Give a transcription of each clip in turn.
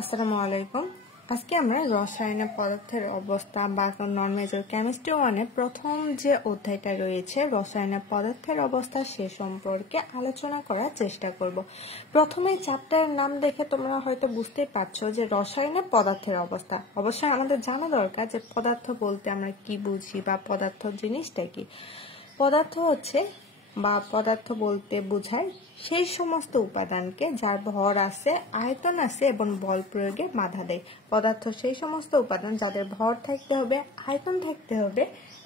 আসসালামু আলাইকুম। আজকে আমরা রসায়নের পদার্থের অবস্থা বা নন মেজর কেমিস্ট্রি ওয়ানের প্রথম যে অধ্যায়টা রয়েছে রসায়নের পদার্থের অবস্থা সে সম্পর্কে আলোচনা করার চেষ্টা করব। প্রথমে চ্যাপ্টারের নাম দেখে তোমরা হয়তো বুঝতেই পারছো যে রসায়নের পদার্থের অবস্থা। অবশ্যই আমাদের জানা দরকার যে পদার্থ বলতে আমরা কি বুঝি বা পদার্থ জিনিসটা কি। পদার্থ হচ্ছে বা পদার্থ বলতে বোঝায় সেই সমস্ত উপাদানকে যার ভর আছে, আয়তন আছে এবং বল প্রয়োগে বাধা দেয়। পদার্থ সেই সমস্ত উপাদান যাদের ভর থাকতে হবে, আয়তন থাকতে হবে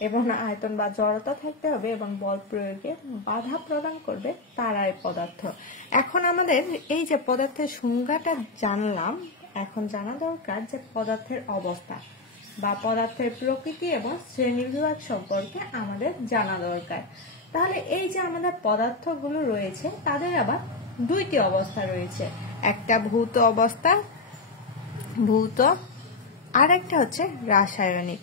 এবং আয়তন বা জড়তা থাকতে হবে এবং বল প্রয়োগে বাধা প্রদান করবে তারাই পদার্থ। এখন আমাদের এই যে পদার্থের সংজ্ঞাটা জানলাম, এখন জানা দরকার যে পদার্থের অবস্থা বা পদার্থের প্রকৃতি এবং শ্রেণীবিভাগ সম্পর্কে আমাদের জানা দরকার। তাহলে এই যে আমাদের পদার্থগুলো রয়েছে তাদের আবার দুইটি অবস্থা রয়েছে, একটা ভৌত অবস্থা ভৌত আর একটা হচ্ছে রাসায়নিক।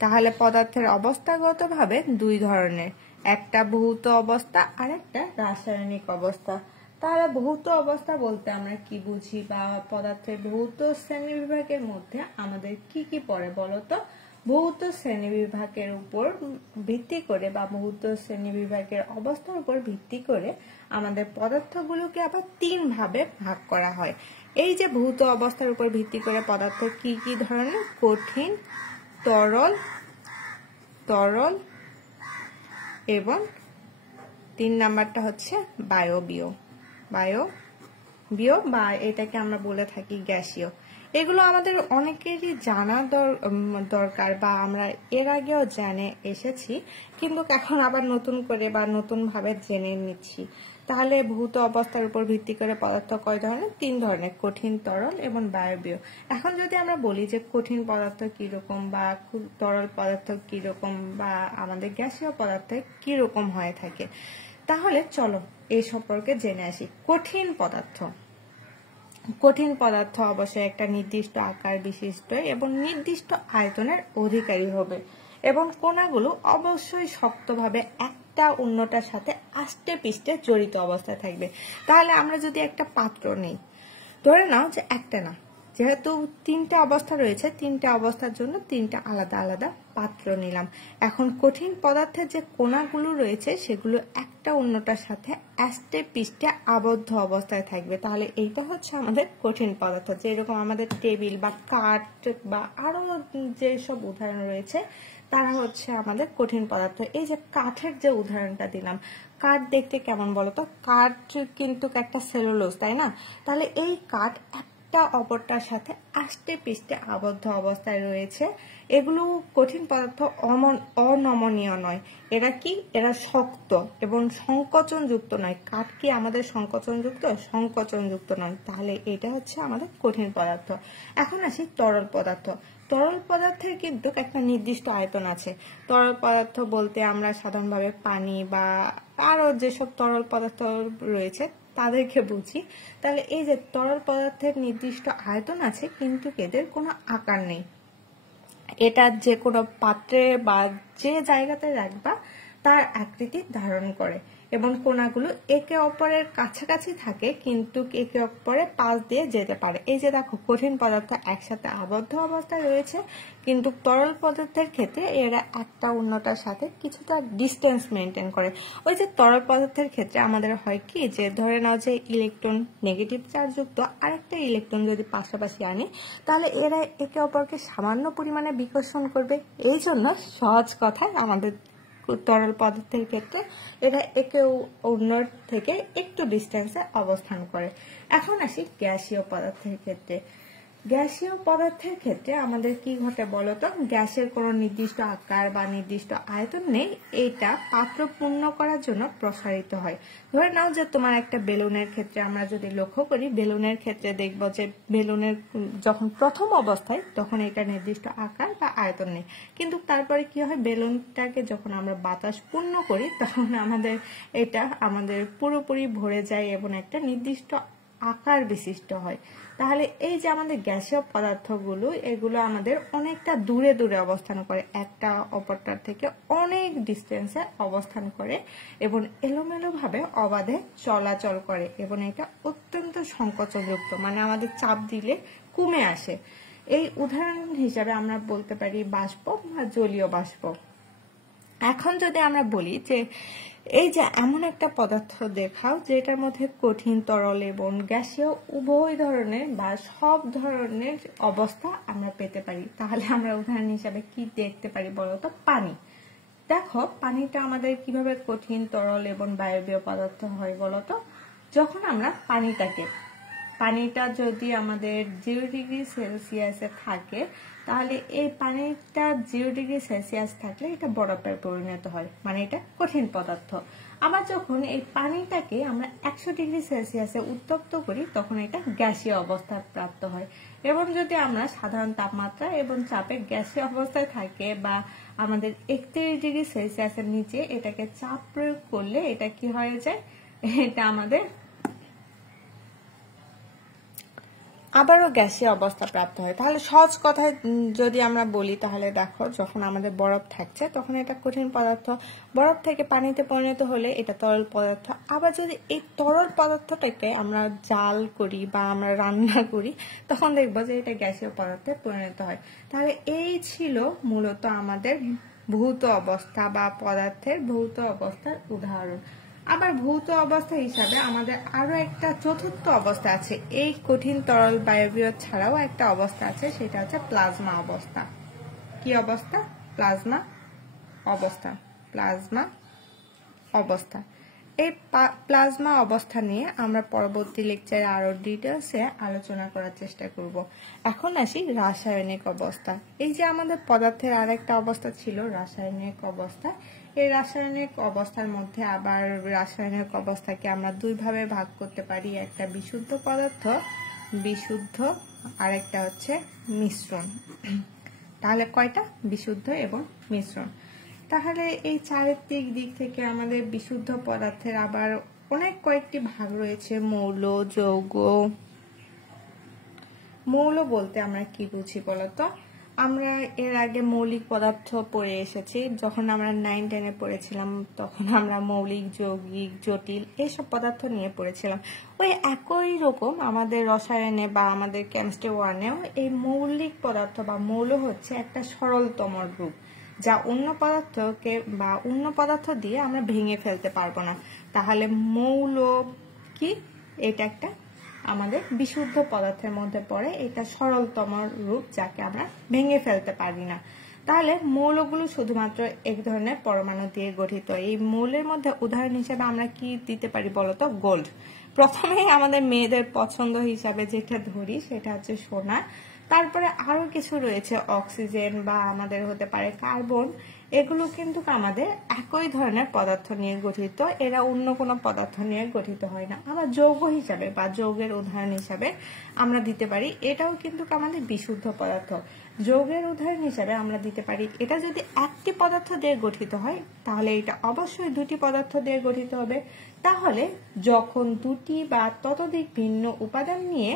তাহলে পদার্থের অবস্থাগতভাবে দুই ধরনের, একটা ভৌত অবস্থা আর একটা রাসায়নিক অবস্থা। তাহলে ভৌত অবস্থা বলতে আমরা কি বুঝি বা পদার্থের ভৌত শ্রেণীবিভাগের মধ্যে আমাদের কি কি পড়ে বলতো? ভৌত শ্রেণীবিভাগের উপর ভিত্তি করে বা ভৌত শ্রেণীবিভাগের অবস্থার উপর ভিত্তি করে আমাদের পদার্থগুলোকে আবার তিন ভাবে ভাগ করা হয়। এই যে ভৌত অবস্থার উপর ভিত্তি করে পদার্থ কি কি ধরনের, কঠিন, তরল এবং 3 নাম্বারটা হচ্ছে বায়বীয় বা এটাকে আমরা বলে থাকি গ্যাসীয়। এগুলো আমাদের অনেকেরই জানা দরকার বা আমরা এর আগেও জেনে এসেছি, কিন্তু এখন আবার নতুন করে বা নতুন ভাবে জেনে নিচ্ছি। তাহলে ভৌত অবস্থার উপর ভিত্তি করে পদার্থ কয় ধরনের? 3 ধরনের, কঠিন, তরল এবং বায়বীয়। এখন যদি আমরা বলি যে কঠিন পদার্থ কিরকম বা তরল পদার্থ কিরকম বা আমাদের গ্যাসীয় পদার্থ কিরকম হয়ে থাকে, তাহলে চলো এই সম্পর্কে জেনে আসি। কঠিন পদার্থ অবশ্যই একটা নির্দিষ্ট আকার বিশিষ্ট এবং নির্দিষ্ট আয়তনের অধিকারী হবে এবং কণাগুলো অবশ্যই শক্তভাবে একটা অন্যটার সাথে আষ্টে পিষ্টে জড়িত অবস্থায় থাকবে। তাহলে আমরা যদি একটা পাত্র নেই, ধরে নাও যে একটা না, যেহেতু 3টা অবস্থা রয়েছে, 3টা অবস্থার জন্য 3টা আলাদা আলাদা পাত্র নিলাম। এখন কঠিন পদার্থের যে কণাগুলো রয়েছে সেগুলো একটা অন্যটার সাথে আষ্টে পিষ্টে আবদ্ধ অবস্থায় থাকবে। তাহলে এইটা হচ্ছে আমাদের কঠিন পদার্থ। যেরকম আমাদের টেবিল বা কাঠ বা আরো যেসব উদাহরণ রয়েছে তারা হচ্ছে আমাদের কঠিন পদার্থ। এই যে কাঠের যে উদাহরণটা দিলাম, কাঠ দেখতে কেমন বলতো? কাঠ কিন্তু একটা সেলুলোজ, তাই না? তাহলে এই কাঠ অপরটার সাথে আষ্টে পিষ্টে আবদ্ধ অবস্থায় রয়েছে। এগুলো কঠিন পদার্থ, অনমনীয় নয়। এরা কি? এরা শক্ত এবং সংকোচন যুক্ত নয়। কাঠ কি আমাদের সংকোচন যুক্ত নয়। তাহলে এটা হচ্ছে আমাদের কঠিন পদার্থ। এখন আসি তরল পদার্থ। তরল পদার্থের কিন্তু একটা নির্দিষ্ট আয়তন আছে। তরল পদার্থ বলতে আমরা সাধারণভাবে পানি বা আরো যেসব তরল পদার্থ রয়েছে তাদেরকে বুঝি। তাহলে এই যে তরল পদার্থের নির্দিষ্ট আয়তন আছে কিন্তু এদের কোনো আকার নেই। এটা যে কোনো পাত্রে বা যে জায়গাতে রাখবা তার আকৃতি ধারণ করে এবং কণাগুলো একে অপরের কাছাকাছি থাকে কিন্তু একে অপরের পাশ দিয়ে যেতে পারে। এই যে দেখো, কঠিন পদার্থ একসাথে আবদ্ধ অবস্থায় রয়েছে কিন্তু তরল পদার্থের ক্ষেত্রে এরা একটা অন্যটার সাথে কিছুটা ডিস্টেন্স মেনটেন করে। ওই যে তরল পদার্থের ক্ষেত্রে আমাদের হয় কি, যে ধরে নাও যে ইলেকট্রন নেগেটিভ চার্জ যুক্ত আরেকটা ইলেকট্রন যদি পাশাপাশি আনি, তাহলে এরা একে অপরকে সামান্য পরিমাণে বিকর্ষণ করবে। এই জন্য সহজ কথায় আমাদের তরল পদার্থের ক্ষেত্রে এরা একে অন্যর থেকে একটু ডিস্টেন্সে অবস্থান করে। এখন আসি গ্যাসীয় পদার্থের ক্ষেত্রে। গ্যাসীয় পদার্থের ক্ষেত্রে আমাদের কি ঘটে বলতো? গ্যাসের কোনো নির্দিষ্ট আকার বা নির্দিষ্ট আয়তন নেই, এটা পাত্র পূর্ণ করার জন্য প্রসারিত হয়। ধরে নাও যে তোমার একটা বেলুনের ক্ষেত্রে আমরা যদি লক্ষ্য করি, বেলুনের ক্ষেত্রে দেখবো যে বেলুনের যখন প্রথম অবস্থায় তখন এটা নির্দিষ্ট আকার বা আয়তন নেই, কিন্তু তারপরে কি হয়, বেলুনটাকে যখন আমরা বাতাস পূর্ণ করি তখন এটা আমাদের পুরোপুরি ভরে যায় এবং একটা নির্দিষ্ট আকার বিশিষ্ট হয়। তাহলে এই যে আমাদের গ্যাসীয় পদার্থগুলো, এগুলো আমাদের অনেকটা দূরে দূরে অবস্থান করে, একটা অপরটার থেকে অনেক ডিস্টেন্সে অবস্থান করে এবং এলোমেলোভাবে অবাধে চলাচল করে এবং এটা অত্যন্ত সংকোচনযুক্ত, মানে আমাদের চাপ দিলে কমে আসে। এই উদাহরণ হিসাবে আমরা বলতে পারি বাষ্প বা জলীয় বাষ্প। এখন যদি আমরা বলি যে এই যে এমন একটা পদার্থ দেখাও যেটার মধ্যে কঠিন, তরল এবং গ্যাসীয় উভয় ধরনের বা সব ধরনের অবস্থা আমরা পেতে পারি, তাহলে আমরা উদাহরণ হিসাবে কি দেখতে পারি বলতো? পানি। দেখো পানিটা আমাদের কিভাবে কঠিন, তরল এবং বায়বীয় পদার্থ হয় বলতো? যখন আমরা পানিটা যদি আমাদের 0 ডিগ্রি সেলসিয়াসে থাকে, তাহলে এই পানিটা 0 ডিগ্রি সেলসিয়াস থাকলে এটা বরফে পরিণত হয়, মানে এটা কঠিন পদার্থ। আবার যখন এই পানিটাকে আমরা 100 ডিগ্রি সেলসিয়াসে উত্তপ্ত করি, তখন এটা গ্যাসীয় অবস্থা প্রাপ্ত হয়। এবং যদি আমরা সাধারণ তাপমাত্রা এবং চাপে গ্যাসীয় অবস্থায় থাকে বা আমাদের 31 ডিগ্রি সেলসিয়াসের নিচে এটাকে চাপ প্রয়োগ করলে এটা কি হয়ে যায়? এটা আমাদের আবারও গ্যাসীয় অবস্থা প্রাপ্ত হয়। তাহলে সহজ কথায় যদি আমরা বলি, তাহলে দেখো যখন আমাদের বরফ থাকছে তখন এটা কঠিন পদার্থ, বরফ থেকে পানিতে পরিণত হলে এটা তরল পদার্থ। আবার যদি এই তরল পদার্থটাকে আমরা জাল করি বা আমরা রান্না করি, তখন দেখবো যে এটা গ্যাসীয় পদার্থে পরিণত হয়। তাহলে এই ছিল মূলত আমাদের ভৌত অবস্থা বা পদার্থের ভৌত অবস্থার উদাহরণ। আবার ভৌত অবস্থা হিসাবে আমাদের আরো একটা চতুর্থ অবস্থা আছে। এই কঠিন, তরল, বায়বীয় ছাড়াও একটা অবস্থা আছে, সেটা হচ্ছে প্লাজমা অবস্থা। কি অবস্থা? প্লাজমা অবস্থা। প্লাজমা অবস্থা। এই প্লাজমা অবস্থা নিয়ে আমরা পরবর্তী লেকচারে আরো ডিটেলসে আলোচনা করার চেষ্টা করব। এখন আসি রাসায়নিক অবস্থা। এই যে আমাদের পদার্থের আরেকটা অবস্থা ছিল রাসায়নিক অবস্থা। এই রাসায়নিক অবস্থার মধ্যে আবার রাসায়নিক অবস্থাকে আমরা দুই ভাবে ভাগ করতে পারি, একটা বিশুদ্ধ পদার্থ, বিশুদ্ধ, আরেকটা হচ্ছে মিশ্রণ। তাহলে কয়টা? বিশুদ্ধ এবং মিশ্রণ। তাহলে এই চারিত্রিক দিক থেকে আমাদের বিশুদ্ধ পদার্থের আবার অনেক কয়েকটি ভাগ রয়েছে। মৌল, যৌগ। মৌল বলতে আমরা কি বুঝি বলতো? আমরা এর আগে মৌলিক পদার্থ পড়ে এসেছি, যখন আমরা 9-10-এ পড়েছিলাম তখন আমরা মৌলিক, যৌগিক, জটিল এইসব পদার্থ নিয়ে পড়েছিলাম। ওই একই রকম আমাদের রসায়নে বা আমাদের কেমিস্ট্রি 1-এও এই মৌলিক পদার্থ বা মৌল হচ্ছে একটা সরলতম রূপ, যা অন্য পদার্থকে বা অন্য পদার্থ দিয়ে আমরা ভেঙে ফেলতে পারবো না। তাহলে মৌল কি? এটা একটা আমাদের বিশুদ্ধ পদার্থের মধ্যে পড়ে, এটা সরলতম রূপ যাকে আমরা ভেঙে ফেলতে পারি না। তাহলে মৌলগুলো শুধুমাত্র এক ধরনের পরমাণু দিয়ে গঠিত। এই মৌলের মধ্যে উদাহরণ হিসেবে আমরা কি দিতে পারি বলতো? গোল্ড। প্রথমে আমাদের মেয়েদের পছন্দ হিসাবে যেটা ধরি সেটা হচ্ছে সোনা। তারপরে আরো কিছু রয়েছে, অক্সিজেন বা আমাদের হতে পারে কার্বন। এগুলো কিন্তু আমাদের একই ধরনের পদার্থ নিয়ে গঠিত, এরা অন্য কোনো পদার্থ নিয়ে গঠিত হয় না। আবার যৌগ হিসাবে বা যৌগের উদাহরণ হিসাবে আমরা দিতে পারি, এটাও কিন্তু আমাদের বিশুদ্ধ পদার্থ। যৌগের উদাহরণ হিসাবে আমরা দিতে পারি, এটা যদি একটি পদার্থ দিয়ে গঠিত হয় তাহলে এটা অবশ্যই দুটি পদার্থ দিয়ে গঠিত হবে। তাহলে যখন দুটি বা ততোধিক ভিন্ন উপাদান নিয়ে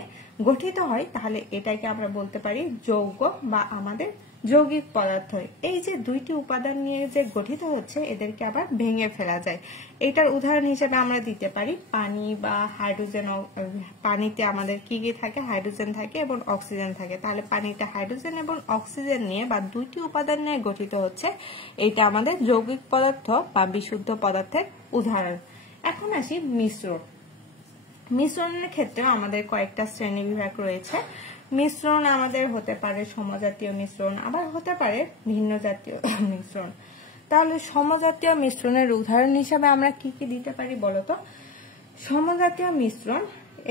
গঠিত হয় তাহলে এটাকে আমরা বলতে পারি যৌগ বা আমাদের যৌগিক পদার্থ। এই যে দুইটি উপাদান নিয়ে যে গঠিত হচ্ছে এদেরকে আবার ভেঙে ফেলা যায়। এটার উদাহরণ হিসেবে আমরা দিতে পারি পানি বা হাইড্রোজেন। পানিতে আমাদের কি কি থাকে? হাইড্রোজেন থাকে এবং অক্সিজেন থাকে। তাহলে পানিতে হাইড্রোজেন এবং অক্সিজেন নিয়ে বা দুইটি উপাদান নিয়ে গঠিত হচ্ছে, এটা আমাদের যৌগিক পদার্থ বা বিশুদ্ধ পদার্থের উদাহরণ। এখন আসি মিশ্রণ। মিশ্রণের ক্ষেত্রে আমাদের কয়েকটা শ্রেণী বিভাগ রয়েছে। মিশ্রণ আমাদের হতে পারে সমজাতীয় মিশ্রণ, আবার হতে পারে ভিন্ন জাতীয় মিশ্রণ। তাহলে সমজাতীয় মিশ্রণের উদাহরণ হিসাবে আমরা কি কি দিতে পারি বলতো? সমজাতীয় মিশ্রণ,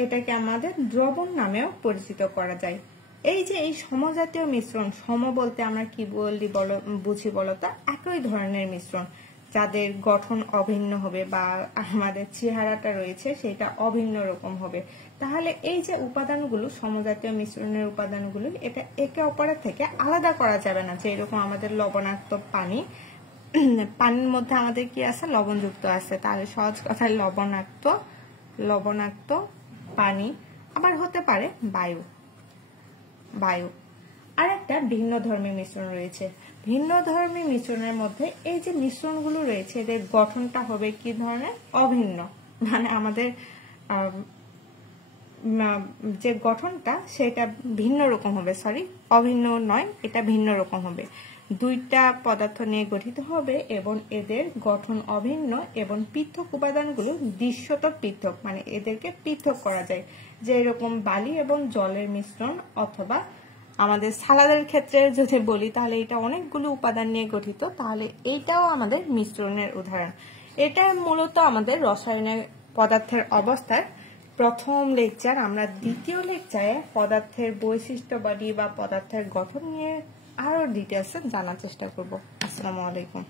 এটাকে আমাদের দ্রবণ নামেও পরিচিত করা যায়। এই যে এই সমজাতীয় মিশ্রণ, সম বলতে আমরা কি বুঝি বলতো? একই ধরনের মিশ্রণ যাদের গঠন অভিন্ন হবে বা আমাদের চেহারাটা রয়েছে সেটা অভিন্ন রকম হবে। তাহলে এই যে উপাদানগুলো, সমজাতীয় মিশ্রণের উপাদানগুলো, এটা একে অপরের থেকে আলাদা করা যাবে না। যে এরকম আমাদের লবণাক্ত পানি, পানির মধ্যে আমাদের কি আছে? লবণযুক্ত আছে। তাহলে সহজ কথায় লবণাক্ত পানি আবার হতে পারে বায়ু। আর একটা ভিন্ন ধর্মী মিশ্রণ রয়েছে। ভিন্ন ধর্মী মিশ্রণের মধ্যে এই যে মিশ্রণগুলো রয়েছে এদের গঠনটা হবে কি ধরনের? অভিন্ন। মানে আমাদের যে গঠনটা সেটা ভিন্ন রকম হবে, অভিন্ন নয়, এটা ভিন্ন রকম হবে। দুইটা পদার্থ নিয়ে গঠিত হবে এবং এদের গঠন অভিন্ন এবং পৃথক উপাদানগুলো দৃশ্যত পৃথক, মানে এদেরকে পৃথক করা যায়। যে এরকম বালি এবং জলের মিশ্রণ, অথবা আমাদের সালাদের ক্ষেত্রে যদি বলি তাহলে এটা অনেকগুলো উপাদান নিয়ে গঠিত, তাহলে এইটাও আমাদের মিশ্রণের উদাহরণ। এটা মূলত আমাদের রসায়নের পদার্থের অবস্থার প্রথম লেকচার। আমরা দ্বিতীয় লেকচারে পদার্থের বৈশিষ্ট্যাবলী বা পদার্থের গঠন নিয়ে আরো ডিটেলসে জানার চেষ্টা করব। আসসালামু আলাইকুম।